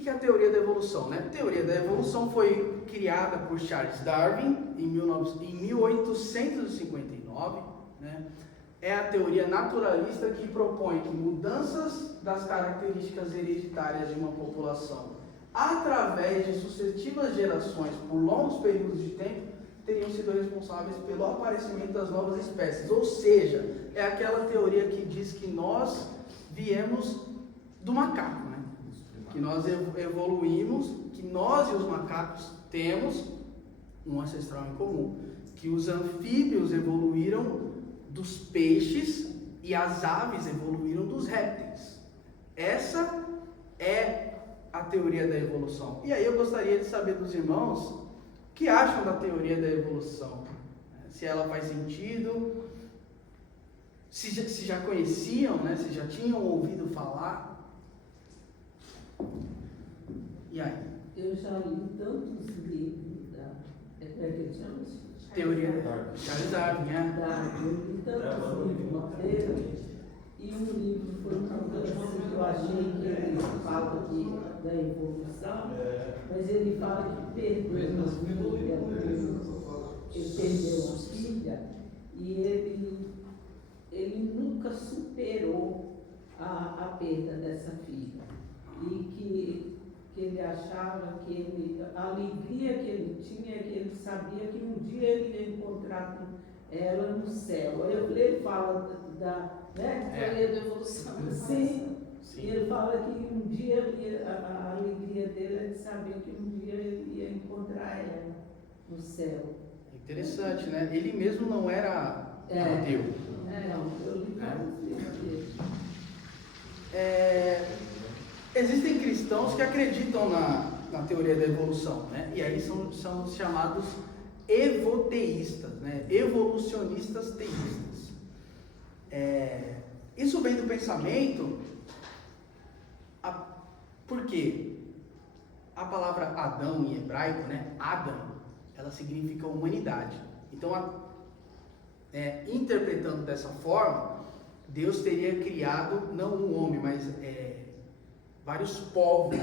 que é a teoria da evolução? Né? A teoria da evolução foi criada por Charles Darwin em 1859. Né? É a teoria naturalista que propõe que mudanças das características hereditárias de uma população através de sucessivas gerações por longos períodos de tempo teriam sido responsáveis pelo aparecimento das novas espécies. Ou seja, é aquela teoria que diz que nós viemos do macaco, né? Que nós evoluímos, que nós e os macacos temos um ancestral em comum, que os anfíbios evoluíram dos peixes e as aves evoluíram dos répteis. Essa é a teoria da evolução. E aí eu gostaria de saber dos irmãos o que acham da teoria da evolução. Se ela faz sentido, se já conheciam, né? Se já tinham ouvido falar. E aí? Eu já li tantos livros da teoria da Charles Darwin, né? Eu li tantos livros dele, e um livro foi um assim, que eu achei que ele fala da evolução, mas ele fala que perdeu uma filha, ele perdeu uma filha, e ele nunca superou a perda dessa filha. E que ele achava que a alegria que ele tinha é que ele sabia que um dia ele ia encontrar com ela no céu. Aí ele fala Teoria da evolução. Sim. E ele fala que um dia a alegria dele é de saber que um dia ele ia encontrar ela no céu. Interessante, né? Ele mesmo não era ateu. Não, eu li vários livros dele. Existem cristãos que acreditam na teoria da evolução, né? E aí são os chamados evoteístas, né? Evolucionistas teístas. Isso vem do pensamento, porque a palavra Adão em hebraico, né? Adam, ela significa humanidade. Então, interpretando dessa forma, Deus teria criado não um homem, mas vários povos,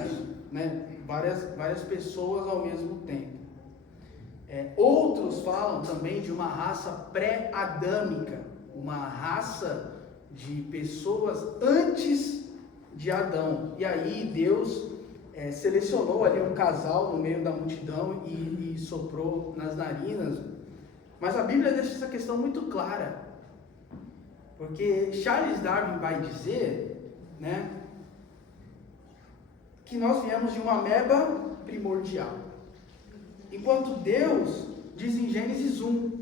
né? várias pessoas ao mesmo tempo. Outros falam também de uma raça pré-adâmica, uma raça de pessoas antes de Adão. E aí Deus selecionou ali um casal no meio da multidão e soprou nas narinas. Mas a Bíblia deixa essa questão muito clara, porque Charles Darwin vai dizer, né, que nós viemos de uma ameba primordial. Enquanto Deus diz em Gênesis 1,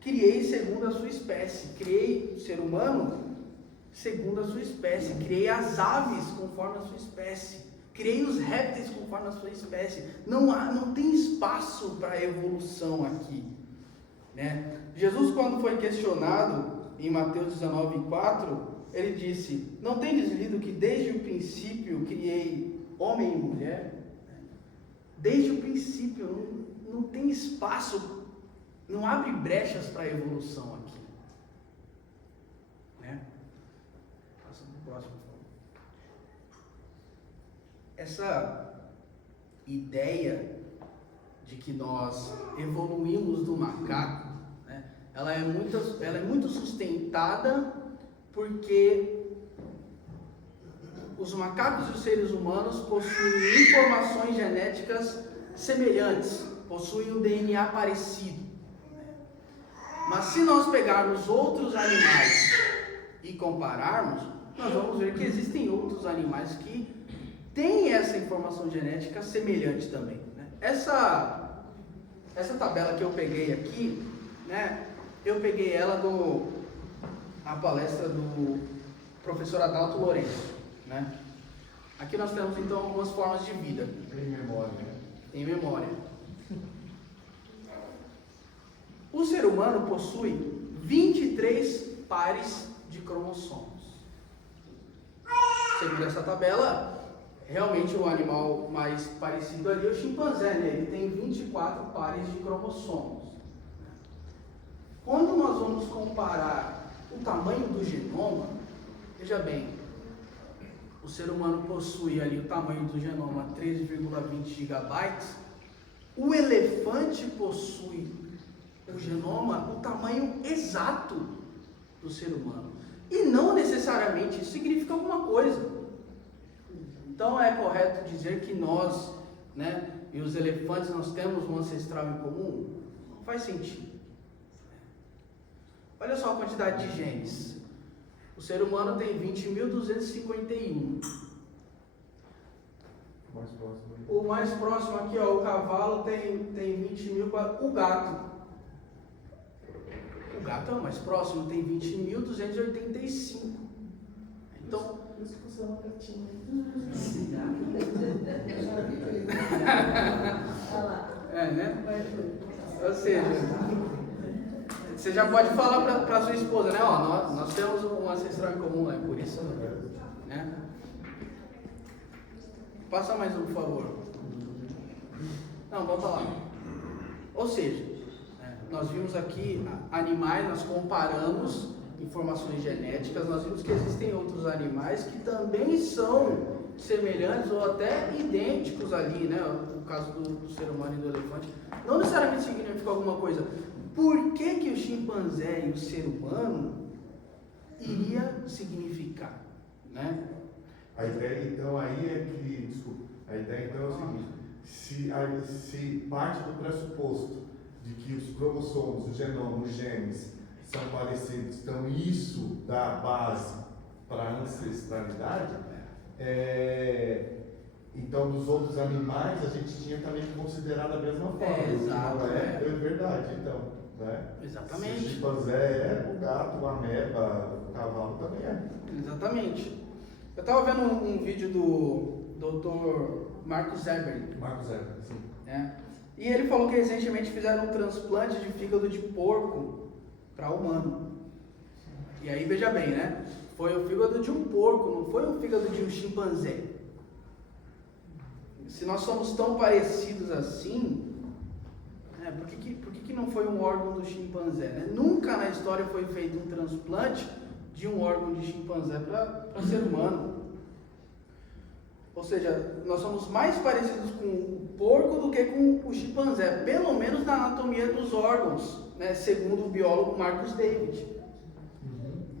criei segundo a sua espécie, criei o ser humano segundo a sua espécie, criei as aves conforme a sua espécie, criei os répteis conforme a sua espécie. Não tem espaço para evolução aqui, né? Jesus, quando foi questionado em Mateus 19:4, ele disse: não tendes lido que desde o princípio criei homem e mulher? Desde o princípio, não tem espaço, não abre brechas para a evolução aqui, né? Passa para o próximo. Essa ideia de que nós evoluímos do macaco, né, ela é muito sustentada porque os macacos e os seres humanos possuem informações genéticas semelhantes, possuem um DNA parecido. Mas se nós pegarmos outros animais e compararmos, nós vamos ver que existem outros animais que têm essa informação genética semelhante também, né? Essa tabela que eu peguei aqui, né, eu peguei ela na palestra do professor Adalto Lourenço, né? Aqui nós temos então algumas formas de vida. Tem memória, né? Tem memória. O ser humano possui 23 pares de cromossomos. Segundo essa tabela, realmente o animal mais parecido ali é o chimpanzé, né? Ele tem 24 pares de cromossomos. Quando nós vamos comparar o tamanho do genoma, veja bem, o ser humano possui ali o tamanho do genoma 13,20 gigabytes, o elefante possui o genoma, o tamanho exato do ser humano. E não necessariamente isso significa alguma coisa. Então é correto dizer que nós, né, e os elefantes, nós temos um ancestral em comum? Não faz sentido. Olha só a quantidade de genes. O ser humano tem 20.251. O mais próximo aqui, ó, o cavalo tem 20.000. O gato. O gato é o mais próximo, tem 20.285. Então, Por isso que você é uma gatinha. é, né? Ou seja, você já pode falar para sua esposa, né? Ó, nós temos um ancestral em comum, né? Por isso, né? Passa mais um, por favor. Não, volta lá. Ou seja, nós vimos aqui animais, nós comparamos informações genéticas, nós vimos que existem outros animais que também são semelhantes ou até idênticos ali, né? O caso do ser humano e do elefante. Não necessariamente significa alguma coisa. Por que o chimpanzé e o ser humano iria significar, né? A ideia então aí é que, desculpa, a ideia então é o seguinte, se parte do pressuposto de que os cromossomos, o genoma, os genes são parecidos, então isso dá base para a ancestralidade, então dos outros animais a gente tinha também que considerar da mesma forma. Exato. É verdade, então. Né? Exatamente. Se o chimpanzé o gato, o ameba, o cavalo também é. Exatamente. Eu estava vendo um vídeo do Dr. Marcus Eberle. Marcos Eberle, sim. Né? E ele falou que recentemente fizeram um transplante de fígado de porco para humano. E aí veja bem, né? Foi o fígado de um porco, não foi o fígado de um chimpanzé. Se nós somos tão parecidos assim, por que não foi um órgão do chimpanzé? Né? Nunca na história foi feito um transplante de um órgão de chimpanzé para ser humano. Ou seja, nós somos mais parecidos com o porco do que com o chimpanzé, pelo menos na anatomia dos órgãos, né? Segundo o biólogo Marcus David.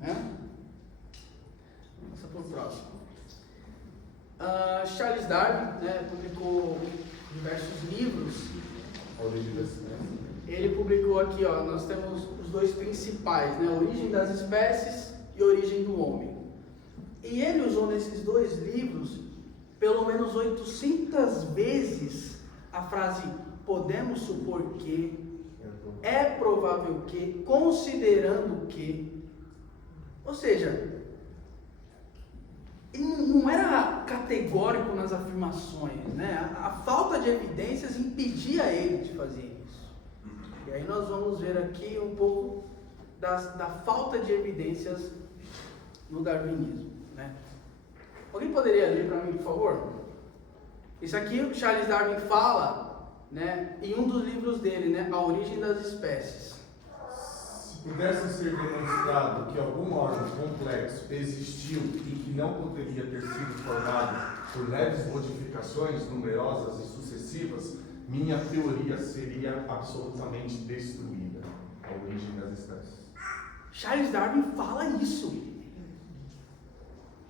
Passa para o próximo. Charles Darwin, né, publicou diversos livros. Ele publicou aqui, ó, nós temos os dois principais, né, Origem das Espécies e Origem do Homem. E ele usou nesses dois livros pelo menos 800 vezes a frase podemos supor que, é provável que, considerando que. Ou seja, ele não era categórico nas afirmações, né? A falta de evidências impedia ele de fazer isso. E aí nós vamos ver aqui um pouco da falta de evidências no darwinismo, né? Alguém poderia ler para mim, por favor? Isso aqui o Charles Darwin fala, né, em um dos livros dele, né, A Origem das Espécies. Se pudesse ser demonstrado que algum órgão complexo existiu e que não poderia ter sido formado por leves modificações numerosas e sucessivas, minha teoria seria absolutamente destruída. A origem das espécies. Charles Darwin fala isso.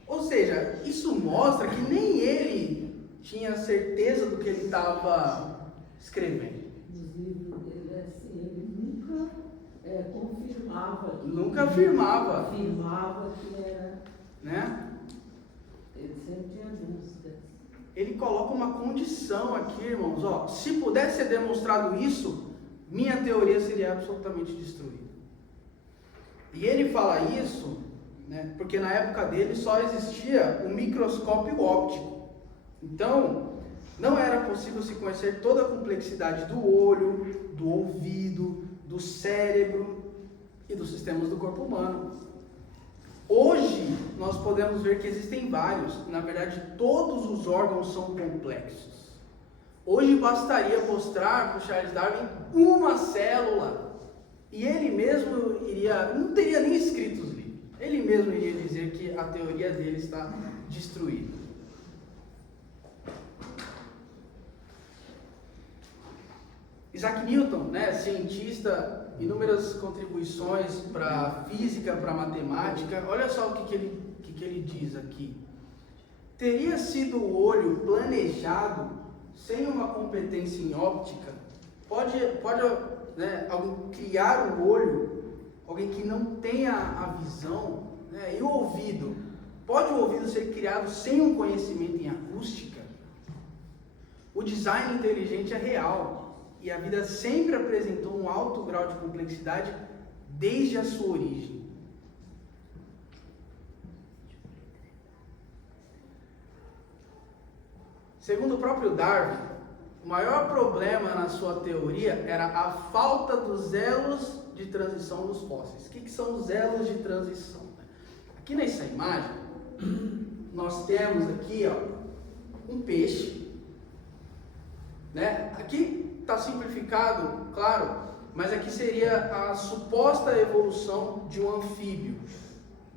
Ou seja, isso mostra que nem ele tinha certeza do que ele estava escrevendo. Nos livros dele, assim, ele nunca confirmava. Nunca afirmava. Afirmava que era. Né? Ele sempre tinha dúvidas. Ele coloca uma condição aqui, irmãos. Ó, se pudesse ser demonstrado isso, minha teoria seria absolutamente destruída. E ele fala isso, né, porque na época dele só existia o microscópio óptico. Então, não era possível se conhecer toda a complexidade do olho, do ouvido, do cérebro e dos sistemas do corpo humano. Hoje, nós podemos ver que existem vários, na verdade, todos os órgãos são complexos. Hoje bastaria mostrar para o Charles Darwin uma célula, e ele mesmo não teria nem escrito os livros, ele mesmo iria dizer que a teoria dele está destruído. Isaac Newton, cientista, inúmeras contribuições para a física, para a matemática. Olha só o que ele diz aqui. Teria sido o olho planejado sem uma competência em óptica? Pode alguém criar o olho, alguém que não tenha a visão, e o ouvido? Pode o ouvido ser criado sem um conhecimento em acústica? O design inteligente é real. E a vida sempre apresentou um alto grau de complexidade desde a sua origem. Segundo o próprio Darwin, o maior problema na sua teoria era a falta dos elos de transição dos fósseis. O que são os elos de transição? Aqui nessa imagem, nós temos aqui um peixe, Aqui está simplificado, claro, mas aqui seria a suposta evolução de um anfíbio,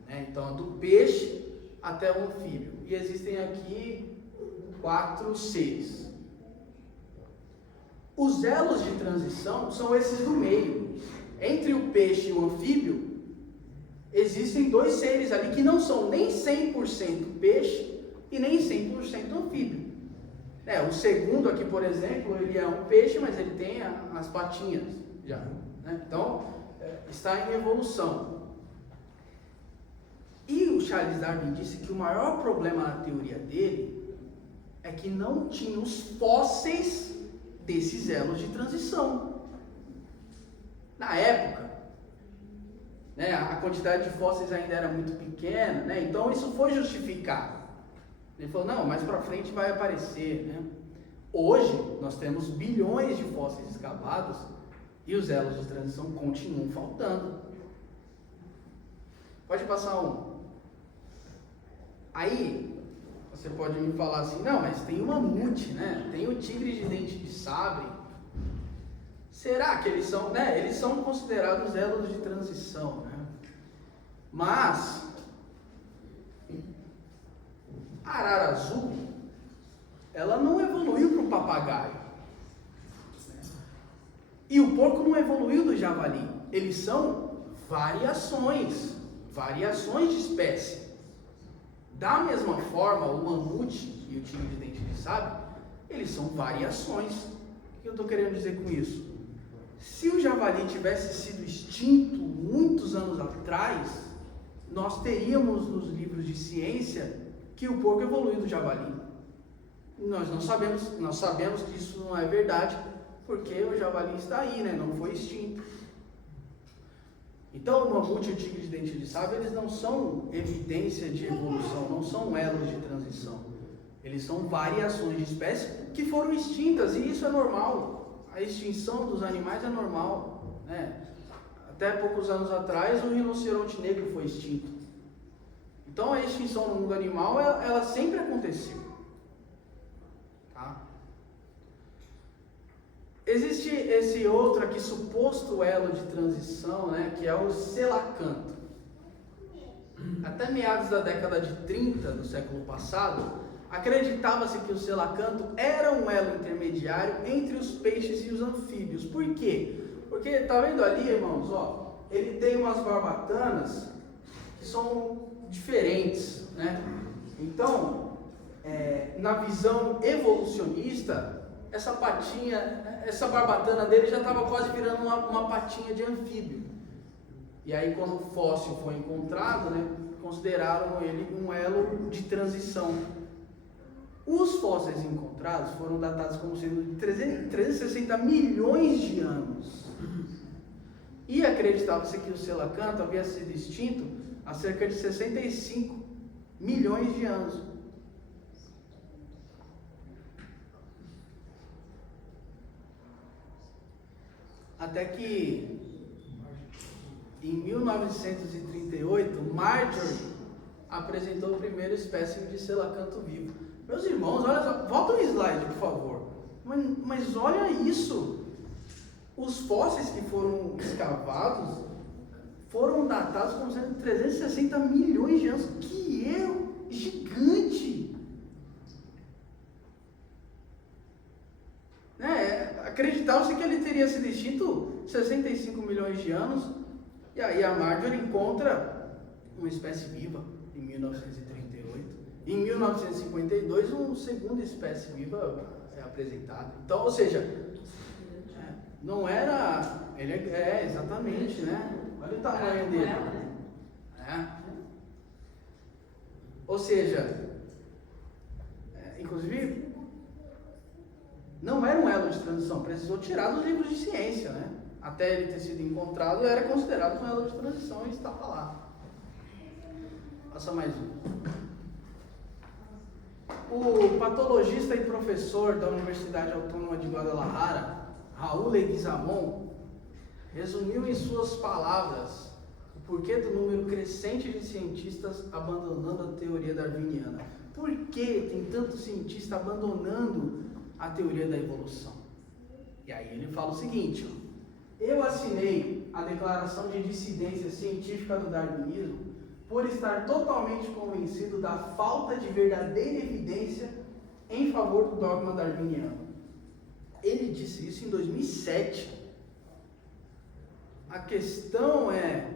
Então, do peixe até o anfíbio. E existem aqui 4 seres. Os elos de transição são esses do meio. Entre o peixe e o anfíbio, existem 2 seres ali que não são nem 100% peixe e nem 100% anfíbio. O segundo aqui, por exemplo, ele é um peixe, mas ele tem as patinhas já. Então, está em evolução. E o Charles Darwin disse que o maior problema na teoria dele é que não tinha os fósseis desses elos de transição. Na época, a quantidade de fósseis ainda era muito pequena, então isso foi justificado. Ele falou, não, mais para frente vai aparecer, Hoje, nós temos bilhões de fósseis escavados e os elos de transição continuam faltando. Pode passar um. Aí, você pode me falar assim, não, mas tem o mamute, Tem o tigre de dente de sabre. Será que eles são, Eles são considerados elos de transição, Mas a arara azul, ela não evoluiu para o papagaio. E o porco não evoluiu do javali. Eles são variações de espécie. Da mesma forma, o mamute e o tigre de dente de sabre, eles são variações. O que eu estou querendo dizer com isso? Se o javali tivesse sido extinto muitos anos atrás, nós teríamos nos livros de ciência que o porco evoluiu do javali. Nós sabemos que isso não é verdade, porque o javali está aí, não foi extinto. Então o mamute e o tigre de dente de sabre, eles não são evidência de evolução, não são elos de transição. Eles são variações de espécies que foram extintas, e isso é normal. A extinção dos animais é normal, Até poucos anos atrás o rinoceronte negro foi extinto. Então a extinção no mundo animal, ela sempre aconteceu. Existe esse outro aqui, suposto elo de transição, que é o selacanto. Até meados da década de 30 do século passado, acreditava-se que o selacanto era um elo intermediário entre os peixes e os anfíbios. Por quê? Porque, tá vendo ali, irmãos, ele tem umas barbatanas que são diferentes, Então, na visão evolucionista, essa patinha, essa barbatana dele já estava quase virando uma patinha de anfíbio. E aí, quando o fóssil foi encontrado, consideraram ele um elo de transição. Os fósseis encontrados foram datados como sendo de 360 milhões de anos. E acreditava-se que o selacanto havia sido extinto há cerca de 65 milhões de anos. Até que, em 1938, Marjorie apresentou o primeiro espécime de selacanto vivo. Meus irmãos, olha só, volta no slide, por favor. Mas olha isso. Os fósseis que foram escavados foram datados como sendo 360 milhões de anos. Que erro gigante! gigante. Acreditava-se que ele teria sido extinto 65 milhões de anos, e aí a Marjorie encontra uma espécie viva em 1938. Em 1952, uma segunda espécie viva é apresentada. Então, ou seja, não era... Ele exatamente, né? Olha o tamanho dele. Ou seja, inclusive, não era um elo de transição, precisou tirar dos livros de ciência, né? Até ele ter sido encontrado, era considerado um elo de transição e estava lá. Passa mais um. O patologista e professor da Universidade Autônoma de Guadalajara, Raul Leguizamon, resumiu em suas palavras o porquê do número crescente de cientistas abandonando a teoria darwiniana. Por que tem tanto cientista abandonando a teoria da evolução? E aí ele fala o seguinte: eu assinei a declaração de dissidência científica do darwinismo por estar totalmente convencido da falta de verdadeira evidência em favor do dogma darwiniano. Ele disse isso em 2007. A questão é,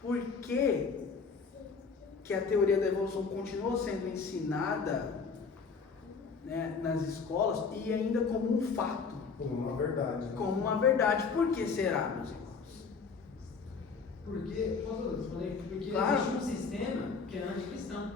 por que a teoria da evolução continua sendo ensinada, né, nas escolas e ainda como um fato? Como uma verdade. Como uma verdade. Por que será, meus irmãos? Porque, posso responder? Porque claro. Existe um sistema que é anticristão.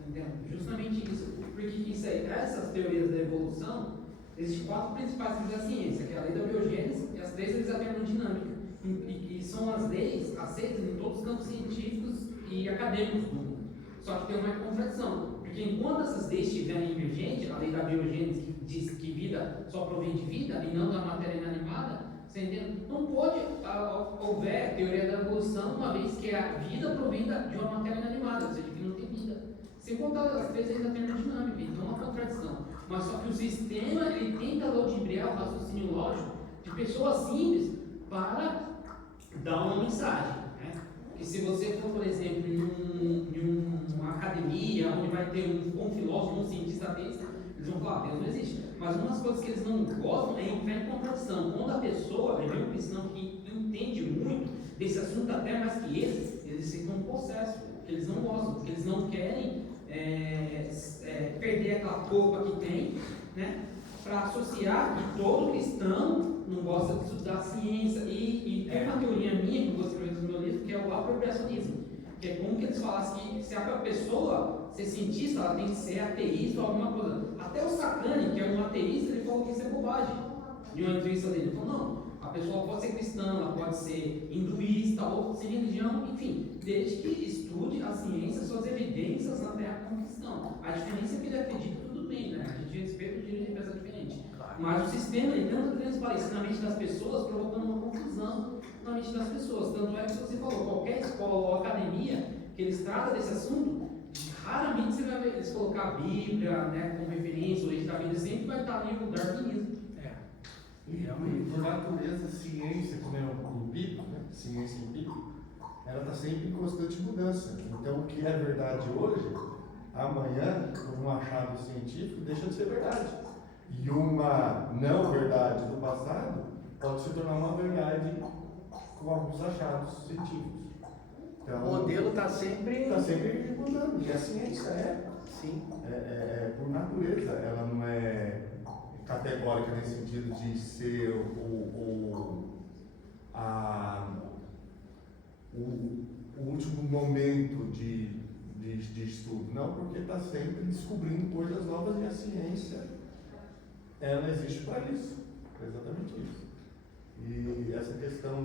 Entendeu? Justamente isso. Porque isso aí, essas teorias da evolução, existem 4 principais leis da ciência, que é a lei da biogênese e as 3 leis da termodinâmica. E são as leis aceitas em todos os campos científicos e acadêmicos do mundo. Só que tem uma contradição. Porque enquanto essas leis estiverem emergentes, a lei da biogênese que diz que vida só provém de vida e não da matéria inanimada, você entende? Não pode houver teoria da evolução, uma vez que a vida provém de uma matéria inanimada, ou seja, que não tem vida. Sem contar as 3 leis da termodinâmica, então é uma contradição. Mas só que o sistema, ele tenta ludibriar o raciocínio lógico de pessoas simples para dar uma mensagem, né? E se você for, por exemplo, em uma academia, onde vai ter um filósofo, um cientista ateísta, eles vão falar, Deus não existe. Mas umas coisas que eles não gostam é entrar em contradição. Quando a pessoa é um cristão que entende muito desse assunto, até mais que esse, eles ficam possessos, porque eles não gostam, porque eles não querem perder aquela culpa que tem, né? Para associar que todo cristão não gosta de estudar ciência. E tem uma teoria minha que eu gostei muito do meu livro, que é o apropriacionismo. Que é como que eles falassem que se a pessoa ser cientista, ela tem que ser ateísta ou alguma coisa. Até o Sacani, que é um ateísta, ele falou que isso é bobagem. De uma entrevista dele, ele falou, não, a pessoa pode ser cristã, ela pode ser hinduísta ou sem religião, enfim, desde que estude a ciência, suas evidências na terra como cristão. A diferença é que ele acredita, tudo bem, né? A gente respeita o direito de pensar diferente. Mas o sistema, ele tenta transparecer na mente das pessoas, provocando uma confusão na mente das pessoas. Tanto é que você falou, qualquer escola ou academia que eles tratam desse assunto, raramente você vai ver eles colocar a Bíblia, né, como referência, o da Bíblia sempre vai estar ali o darwinismo. E realmente, por natureza, ciência, como é um empírico, né? Ciência empírica, ela está sempre em constante mudança. Então, o que é verdade hoje, amanhã, um achado científico deixa de ser verdade. E uma não verdade do passado pode se tornar uma verdade com alguns achados científicos. Então, o modelo está sempre mudando. E a ciência Sim. por natureza, ela não é categórica nesse sentido de ser o último momento de estudo. Não, porque está sempre descobrindo coisas novas e a ciência, ela existe para isso, para exatamente isso. E essa questão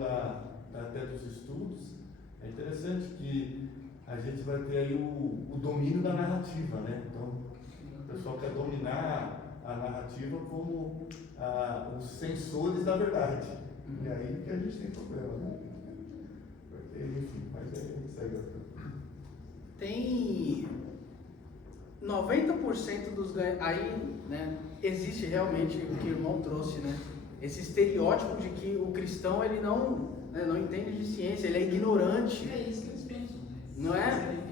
até dos estudos, é interessante que a gente vai ter aí o domínio da narrativa, né? Então, o pessoal quer dominar a narrativa como os sensores da verdade. E aí que a gente tem problema, né? Porque, enfim, mas aí a gente segue outro. Tem 90% dos ganhos. Aí, né, existe realmente o que o irmão trouxe, né? Esse estereótipo de que o cristão ele não entende de ciência, ele é ignorante. É isso que eles pensam. Não é?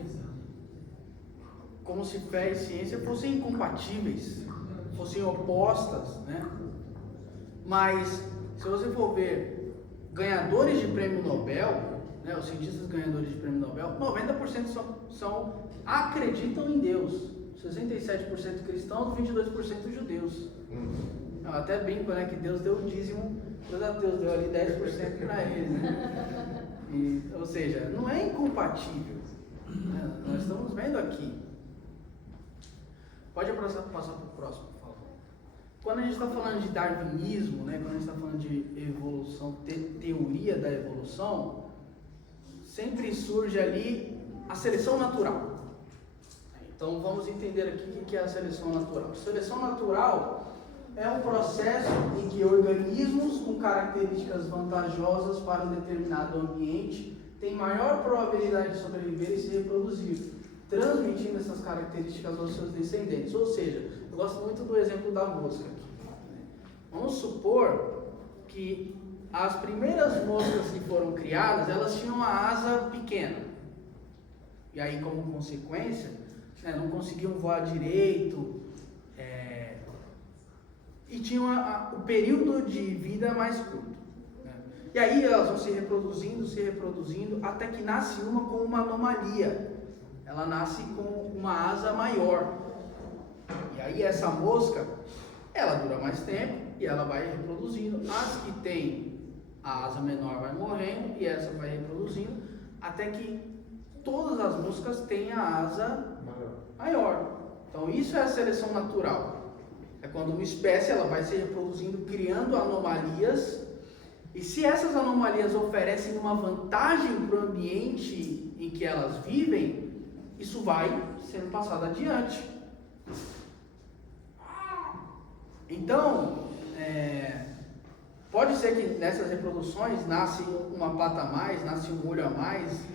como se fé e ciência fossem incompatíveis, fossem opostas, né? Mas, se você for ver ganhadores de prêmio Nobel, né, os cientistas ganhadores de prêmio Nobel, 90% acreditam em Deus, 67% cristãos, 22% judeus. Eu até brinco, né, que Deus deu o dízimo para os ateus, deu ali 10% para eles, né? Ou seja, não é incompatível, né? Nós estamos vendo aqui. Pode passar para o próximo, por favor. Quando a gente está falando de darwinismo, né, quando a gente está falando de evolução, teoria da evolução, sempre surge ali a seleção natural. Então vamos entender aqui o que é a seleção natural. Seleção natural é um processo em que organismos com características vantajosas para um determinado ambiente têm maior probabilidade de sobreviver e se reproduzir, transmitindo essas características aos seus descendentes. Ou seja, eu gosto muito do exemplo da mosca aqui. Vamos supor que as primeiras moscas que foram criadas, elas tinham uma asa pequena. E aí, como consequência, né, não conseguiam voar direito, e tinham o período de vida mais curto. Né? E aí elas vão se reproduzindo, até que nasce uma com uma anomalia. Ela nasce com uma asa maior. E aí essa mosca, ela dura mais tempo e ela vai reproduzindo. As que tem a asa menor vai morrendo e essa vai reproduzindo, até que todas as moscas têm a asa maior. Então isso é a seleção natural. É quando uma espécie ela vai se reproduzindo, criando anomalias, e se essas anomalias oferecem uma vantagem para o ambiente em que elas vivem, isso vai sendo passado adiante. Então, pode ser que nessas reproduções nasce uma pata a mais, nasce um olho a mais.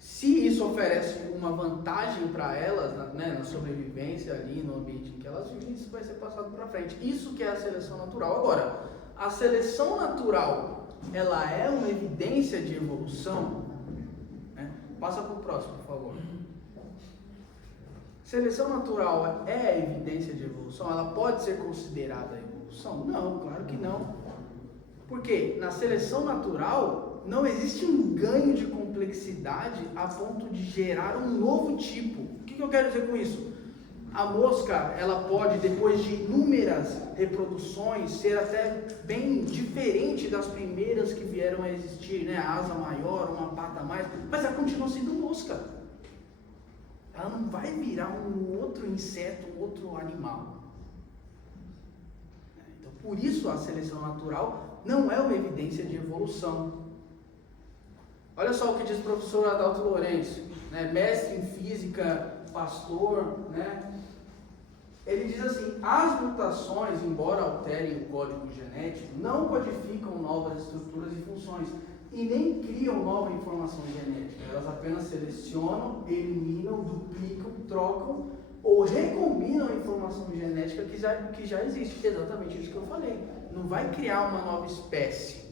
Se isso oferece uma vantagem para elas, né, na sobrevivência ali no ambiente em que elas vivem, isso vai ser passado para frente. Isso que é a seleção natural. Agora, a seleção natural, ela é uma evidência de evolução? Né? Passa para o próximo, por favor. Seleção natural é evidência de evolução? Ela pode ser considerada evolução? Não, claro que não. Porque na seleção natural não existe um ganho de complexidade a ponto de gerar um novo tipo. O que eu quero dizer com isso? A mosca, ela pode, depois de inúmeras reproduções, ser até bem diferente das primeiras que vieram a existir, né? A asa maior, uma pata a mais, mas ela continua sendo mosca. Ela não vai virar um outro inseto, um outro animal. Então, por isso a seleção natural não é uma evidência de evolução. Olha só o que diz o professor Adalto Lourenço, né? Mestre em física, pastor, né? Ele diz assim: as mutações, embora alterem o código genético, não codificam novas estruturas e funções e nem criam nova informação genética. Elas apenas selecionam, eliminam, duplicam, trocam ou recombinam a informação genética que já existe. Exatamente isso que eu falei. Não vai criar uma nova espécie.